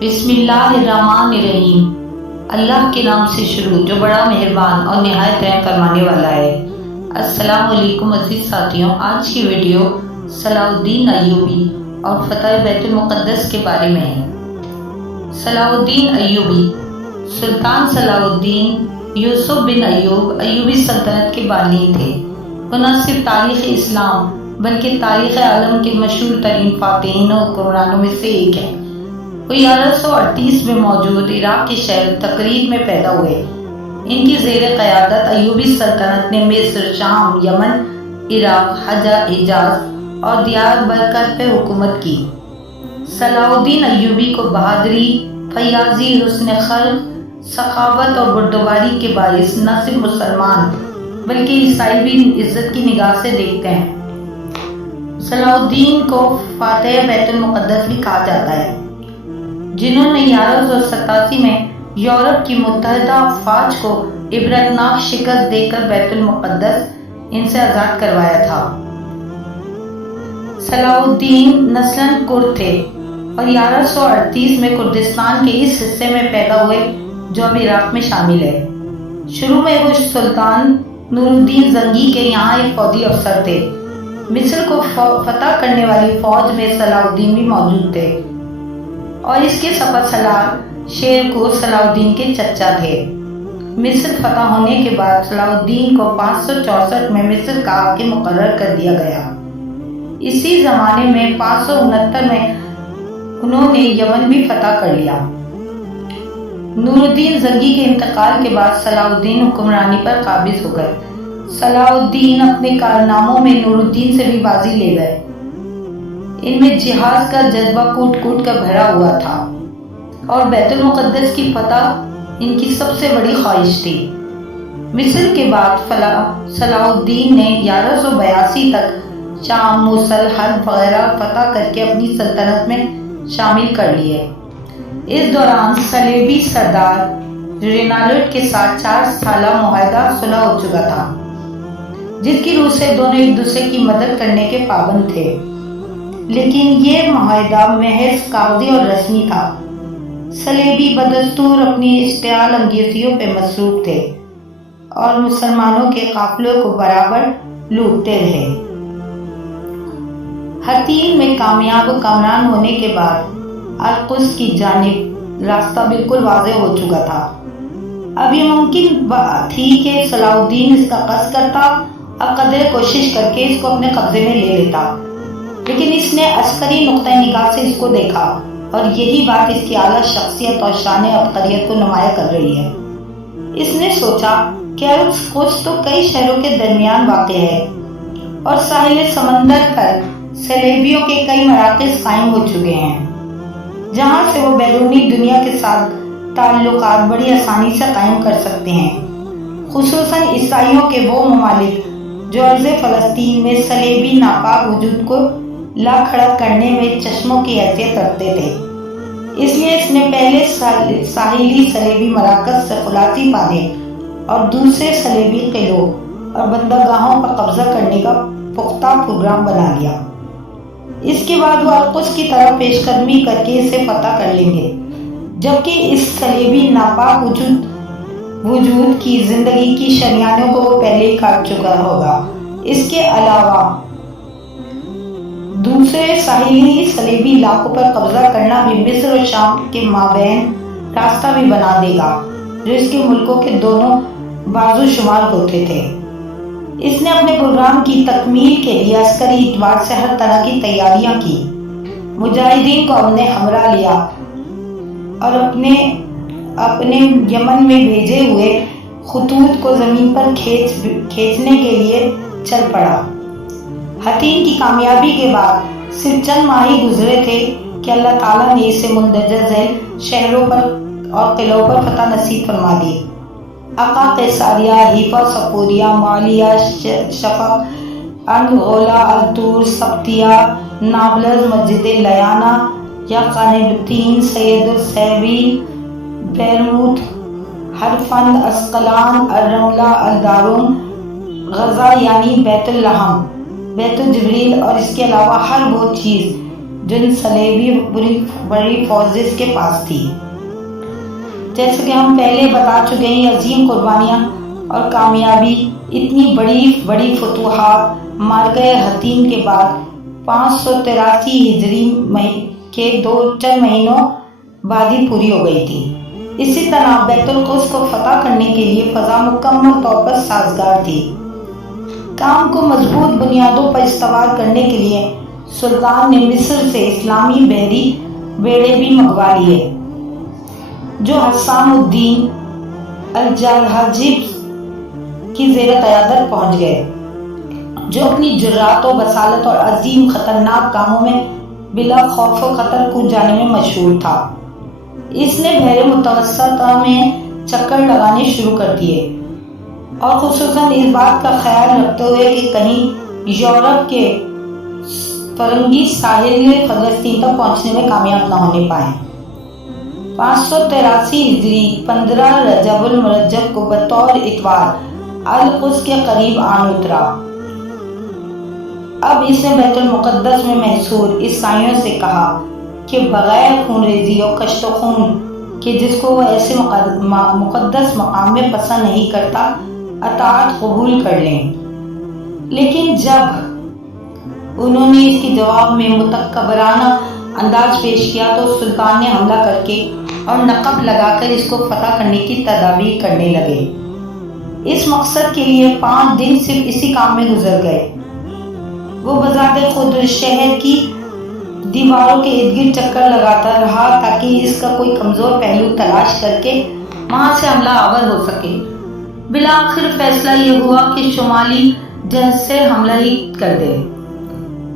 بسم اللہ الرحمن الرحیم۔ اللہ کے نام سے شروع جو بڑا مہربان اور نہایت رحم فرمانے والا ہے۔ السلام علیکم عزیز ساتھیوں، آج کی ویڈیو صلاح الدین ایوبی اور فتح بیت المقدس کے بارے میں ہے۔ صلاح الدین ایوبی سلطان صلاح الدین یوسف بن ایوب ایوبی سلطنت کے بانی تھے۔ وہ نہ صرف تاریخ اسلام بلکہ تاریخ عالم کے مشہور ترین فاتحین و حکمرانوں میں سے ایک ہے۔ وہ 1138 میں موجود عراق کے شہر تقریب میں پیدا ہوئے۔ ان کی زیر قیادت ایوبی سلطنت نے مصر، شام، یمن، عراق، حجاز اور دیار برکت پر حکومت کی۔ صلاح الدین ایوبی کو بہادری، فیاضی، حسن خلق، سخاوت اور بردباری کے باعث نہ صرف مسلمان بلکہ عیسائی بھی عزت کی نگاہ سے دیکھتے ہیں۔ صلاح الدین کو فاتح بیت المقدس بھی کہا جاتا ہے، جنہوں نے 1187 میں یورپ کی متحدہ افواج کو عبرتناک شکست دے کر بیت المقدس ان سے آزاد کروایا تھا۔ صلاح الدین نسلاً کرد تھے اور 1138 میں کردستان کے اس حصے میں پیدا ہوئے جو اب عراق میں شامل ہے۔ شروع میں وہ سلطان نور الدین زنگی کے یہاں ایک فوجی افسر تھے۔ مصر کو فتح کرنے والی فوج میں صلاح الدین بھی موجود تھے اور اس کے سپہ سالار شیرکور صلاح الدین کے چچا تھے۔ مصر فتح ہونے کے بعد صلاح الدین کو 564 میں مصر کا حاکم مقرر کر دیا گیا۔ اسی زمانے میں 569 میں انہوں نے یمن بھی فتح کر لیا۔ نور الدین زنگی کے انتقال کے بعد صلاح الدین حکمرانی پر قابض ہو گئے۔ صلاح الدین اپنے کارناموں میں نور الدین سے بھی بازی لے گئے۔ ان میں جہاد کا جذبہ کوٹ کوٹ کر بھرا ہوا تھا اور بیت المقدس کی فتح ان کی سب سے بڑی خواہش تھی۔ مصر کے بعد صلاح الدین نے 1182 تک شام، موصل، حلب وغیرہ فتح کر کے اپنی سلطنت میں شامل کر لیے۔ اس دوران صلیبی سردار رینالڈ کے ساتھ 4 سالہ معاہدہ صلح ہو چکا تھا، جس کی روح سے دونوں ایک دوسرے کی مدد کرنے کے پابند تھے، لیکن یہ معاہدہ محض کاغذی اور رسمی تھا۔ صلیبی بدستور اپنی اشتعال انگیزیوں پہ مصروف تھے اور مسلمانوں کے قافلوں کو برابر لوٹتے رہے۔ حطین میں کامیاب کامران ہونے کے بعد القدس کی جانب راستہ بالکل واضح ہو چکا تھا۔ اب یہ ممکن تھی کہ صلاح الدین اس کا قصد کرتا اور قدر کوشش کر کے اس کو اپنے قبضے میں لے لیتا، لیکن اس نے عسکری نقطہ نگاہ سے اس کو دیکھا اور یہی بات اس کی اعلیٰ شخصیت اور شان عبقریت کو نمایاں کر رہی ہے۔ اس نے سوچا کہ القدس تو کئی شہروں کے درمیان واقع ہے اور ساحل سمندر پر صلیبیوں کے کئی مراکز قائم ہو چکے ہیں، جہاں سے وہ بیرونی دنیا کے ساتھ تعلقات بڑی آسانی سے قائم کر سکتے ہیں، خصوصاً عیسائیوں کے وہ ممالک جو ارض فلسطین میں صلیبی ناپاک وجود کو لا کھڑا کرنے میں چشموں کی حیثیت رکھتے تھے۔ اس لیے اس نے پہلے ساحلی صلیبی مراکز سے خلاصی پانے اور دوسرے صلیبی قلعوں اور بندرگاہوں پر قبضہ کرنے کا پختہ پروگرام بنا لیا۔ اس کے بعد وہ القدس کی طرف پیش قدمی کر کے اسے فتح کر لیں گے، جبکہ اس صلیبی ناپاک وجود کی زندگی کی شریانوں کو وہ پہلے ہی کاٹ چکا ہوگا۔ اس کے علاوہ دوسرے ساحلی صلیبی علاقوں پر قبضہ کرنا بھی مصر اور شام کے مابین راستہ بھی بنا دے گا جو اس کے ملکوں کے دونوں بازو شمار ہوتے تھے۔ اس نے اپنے پروگرام کی تکمیل کے لیے عسکری اعتبار سے ہر طرح کی تیاریاں کی، مجاہدین کو اپنے ہمراہ لیا اور اپنے یمن میں بھیجے ہوئے خطوط کو زمین پر کھینچنے کے لیے چل پڑا۔ حطین کی کامیابی کے بعد صرف چند ماہ ہی گزرے تھے کہ اللہ تعالیٰ نے اسے مندرجہ ذیل شہروں پر اور قلعوں پر فتح نصیب فرما دی۔ عقا قیصاریہ، حیفا صفوریہ، معالیہ، شفق، انغولا، الطور، سبتیہ، نابلس، مسجد لیانہ یا قانبتین، سید الصیبین، بیروت، حرفند، اسقلان، الرملہ، الدارم، غزہ یعنی بیت اللحم، بیت الجبریل اور اس کے علاوہ ہر وہ چیز جن صلیبی بڑی فوج اس کے پاس تھی۔ جیسے کہ ہم پہلے بتا چکے ہیں، عظیم قربانیاں اور کامیابی، اتنی بڑی فتوحات مارکہ حطین کے بعد 583 ہجری کے چند مہینوں بعد ہی پوری ہو گئی تھی۔ اسی طرح بیت القدس کو فتح کرنے کے لیے فضا مکمل طور پر سازگار تھی۔ کام کو مضبوط بنیادوں پر استوار کرنے کے لیے سلطان نے مصر سے اسلامی بحری بیڑے بھی منگوا لیے، جو حسام الدین الجالاجب کی زیر قیادت پہنچ گئے، جو اپنی جرات و بصالت اور عظیم خطرناک کاموں میں بلا خوف و خطر کود جانے میں مشہور تھا۔ اس نے بحر متوسط میں چکر لگانے شروع کر دیے، اور خصوصاً اس بات کا خیال رکھتے ہوئے کہ کہیں یورپ کے فرنگی ساحل فلسطین تک پہنچنے میں کامیاب نہ ہونے پائیں۔ 583 ہجری 15 رجب المرجب کو بطور اتوار القدس کے قریب آن اترا۔ اب اس نے بیت المقدس میں محصور عیسائیوں سے کہا کہ بغیر خون ریزی اور کشت و خون کہ جس کو وہ ایسے مقدس مقام میں پسند نہیں کرتا، اطاعت قبول کر لیں۔ لیکن جب انہوں نے اس کے جواب میں متکبرانہ انداز پیش کیا تو سلطان نے حملہ کر کے اور نقب لگا کر اس کو فتح کرنے کی تدابیر کرنے لگے۔ اس مقصد کے لیے 5 دن صرف اسی کام میں گزر گئے۔ وہ بذات خود شہر کی دیواروں کے ارد گرد چکر لگاتا رہا تاکہ اس کا کوئی کمزور پہلو تلاش کر کے وہاں سے حملہ آور ہو سکے۔ بالآخر فیصلہ یہ ہوا کہ شمالی جہت سے حملہ ہی کر دے۔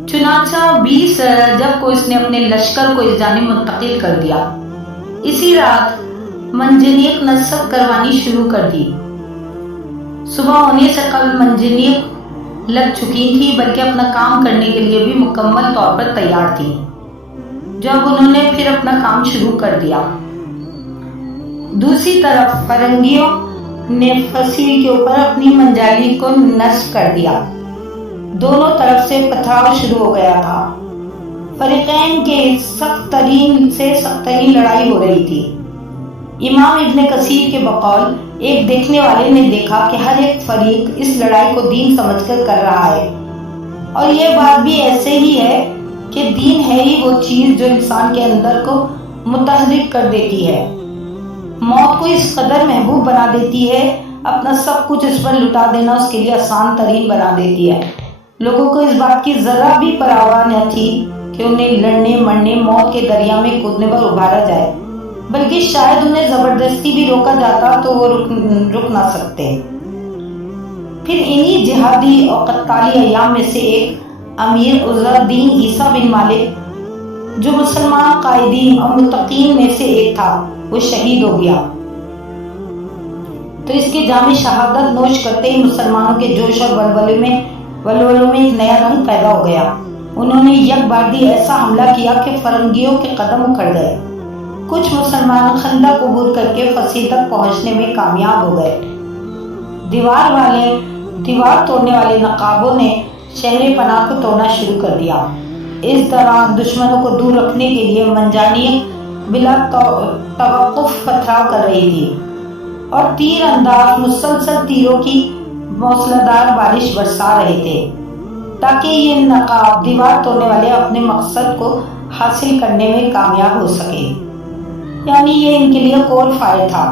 چنانچہ 20 رجب کو اس نے اپنے لشکر کو اس جانب منتقل کر دیا۔ اسی رات منجنیق نصب کروانی شروع کر دی۔ صبح ہونے سے قبل منجنیق لگ چکی تھی، بلکہ اپنا کام کرنے کے لیے بھی مکمل طور پر تیار تھی۔ جب انہوں نے پھر اپنا کام شروع کر دیا، دوسری طرف فرنگیوں نے فصیل کے اوپر اپنی منجالی کو نصب کر دیا۔ دونوں طرف سے پتھراؤ شروع ہو گیا تھا۔ فریقین کے سخت ترین لڑائی ہو رہی تھی۔ امام ابن کثیر کے بقول ایک دیکھنے والے نے دیکھا کہ ہر ایک فریق اس لڑائی کو دین سمجھ کر رہا ہے، اور یہ بات بھی ایسے ہی ہے کہ دین ہے ہی وہ چیز جو انسان کے اندر کو متحرک کر دیتی ہے، موت کو اس قدر محبوب بنا دیتی ہے، اپنا سب کچھ اس پر لٹا دینا اس کے لیے آسان ترین بنا دیتی ہے۔ لوگوں کو اس بات کی ذرا بھی پرواہ نہ تھی کہ انہیں لڑنے مرنے موت کے دریا میں کودنے پر ابھارا جائے، بلکہ شاید انہیں زبردستی بھی روکا جاتا تو وہ رک نہ سکتے۔ پھر انہی جہادی اور قتالی ایام میں سے ایک امیر عز الدین عیسیٰ بن مالک، جو مسلمان قائدین اور متقین میں سے ایک تھا، وہ شہید ہو گیا۔ تو اس کے جام شہادت نوش کرتے ہی مسلمانوں کے جوش اور ولولوں میں ایک نیا رنگ پیدا ہو گیا۔ انہوں نے یک بارگی ایسا حملہ کیا کہ فرنگیوں کے قدم اکھڑ گئے۔ کچھ مسلمان خندق عبور کر کے فصیل تک پہنچنے میں کامیاب ہو گئے۔ دیوار توڑنے والے نقابوں نے شہر پناہ کو توڑنا شروع کر دیا۔ اس دوران دشمنوں کو دور رکھنے کے لیے منجانیق بلا توقف پتھراؤ کر رہی تھی، اور تیر انداز مسلسل تیروں کی موسلادھار بارش برسا رہے تھے، تاکہ یہ نقاب دیوار توڑنے والے اپنے مقصد کو حاصل کرنے میں کامیاب ہو سکے، یعنی یہ ان کے لیے کول فائر تھا۔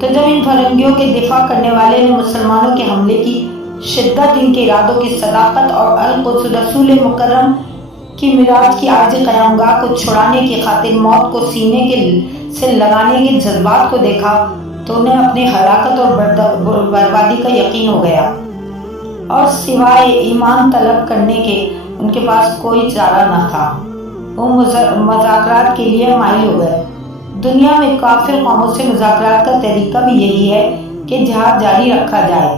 تو جب ان فرنگیوں کے دفاع کرنے والے نے مسلمانوں کے حملے کی شدت، ان کے ارادوں کی صداقت اور القدس رسول مکرم کی معراج کی عارضی قیامگاہ کو چھڑانے کی خاطر موت کو سینے سے لگانے کے جذبات کو دیکھا تو انہیں اپنی ہلاکت اور بربادی کا یقین ہو گیا، اور سوائے ایمان طلب کرنے کے ان کے پاس کوئی چارہ نہ تھا۔ وہ مذاکرات کے لیے مائل ہو گئے۔ دنیا میں کافر قوموں سے مذاکرات کا طریقہ بھی یہی ہے کہ جہاد جاری رکھا جائے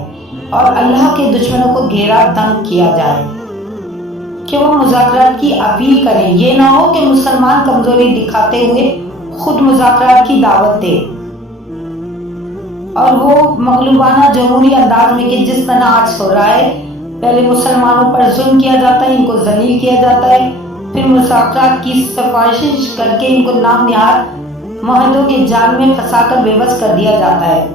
اور اللہ کے دشمنوں کو گھیرا تنگ کیا جائے کہ وہ مذاکرات کی اپیل کریں۔ یہ نہ ہو کہ مسلمان کمزوری دکھاتے ہوئے خود مذاکرات کی دعوت دے، اور وہ مغلوبانہ جمہوری انداز میں کہ جس طرح آج ہو رہا ہے، پہلے مسلمانوں پر ظلم کیا جاتا ہے، ان کو ذلیل کیا جاتا ہے، پھر مذاکرات کی سفارش کر کے ان کو نام نہاد معاہدوں کے جال میں پھنسا کر بے بس کر دیا جاتا ہے۔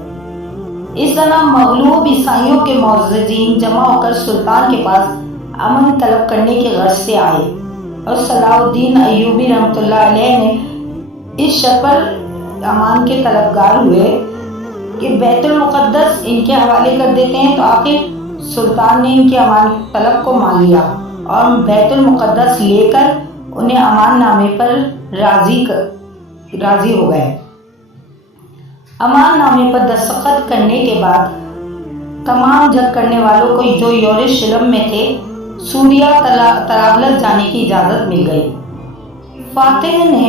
اس طرح مغلوب عیسائیوں کے معززین جمع ہو کر سلطان کے پاس امن طلب کرنے کی غرض سے آئے، اور صلاح الدین ایوبی رحمۃ اللہ علیہ نے اس شرط پر امان کے طلبگار ہوئے کہ بیت المقدس ان کے حوالے کر دیتے ہیں، تو آخر سلطان نے ان کے امان طلب کو مان لیا اور بیت المقدس لے کر انہیں امان نامے پر راضی ہو گئے۔ امان نامے پر دستخط کرنے کے بعد تمام جنگ کرنے والوں کو جو یروشلم میں تھے سوریہ طرابلس جانے کی اجازت مل گئی۔ فاتح نے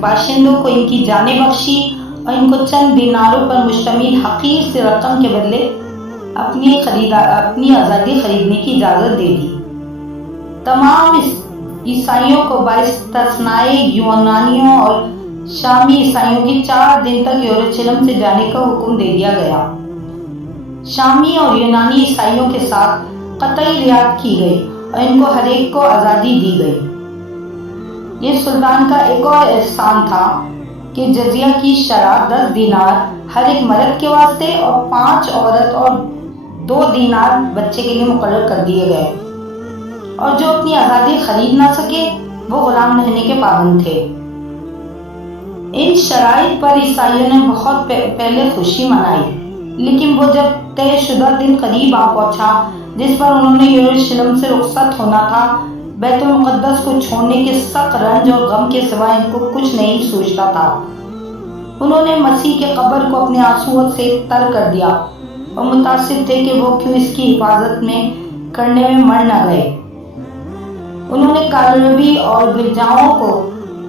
باشندوں کو ان کی جانیں بخشی اور ان کو چند دیناروں پر مشتمل حقیر سے رقم کے بدلے اپنی آزادی خریدنے کی اجازت دے دی۔ تمام عیسائیوں کو باستثناء یونانیوں اور شامی عیسائیوں کی 4 دن تک یروشلم سے جانے کا حکم دے دیا گیا۔ شامی اور یونانی عیسائیوں کے ساتھ قطعی رعایت کی گئی اور ان کو ہر ایک کو آزادی دی گئی۔ یہ سلطان کا ایک اور احسان تھا کہ جزیہ کی شرح 10 دینار ہر ایک مرد کے واسطے اور 5 عورت اور 2 دینار بچے کے لیے مقرر کر دیے گئے، اور جو اپنی آزادی خرید نہ سکے وہ غلام رہنے کے پابند تھے۔ ان شرائط پر عیسائیوں نے بہت پہلے خوشی منائی، لیکن وہ جب طے شدہ دن قریب آ پہنچا جس پر انہوں نے یروشلم سے رخصت ہونا تھا، بیت المقدس کو چھوڑنے کے سخت رنج اور غم کے سوا ان کو کچھ نہیں سوچتا تھا۔ انہوں نے مسیح کے قبر کو اپنے آنسوؤں سے تر کر دیا اور متاثر تھے کہ وہ کیوں اس کی حفاظت میں کرنے میں مر نہ گئے۔ انہوں نے کالروی اور گرجاؤں کو،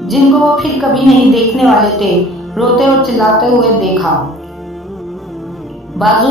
جن کو وہ پھر کبھی نہیں دیکھنے والے تھے، روتے اور چلاتے ہوئے دیکھا۔ بازو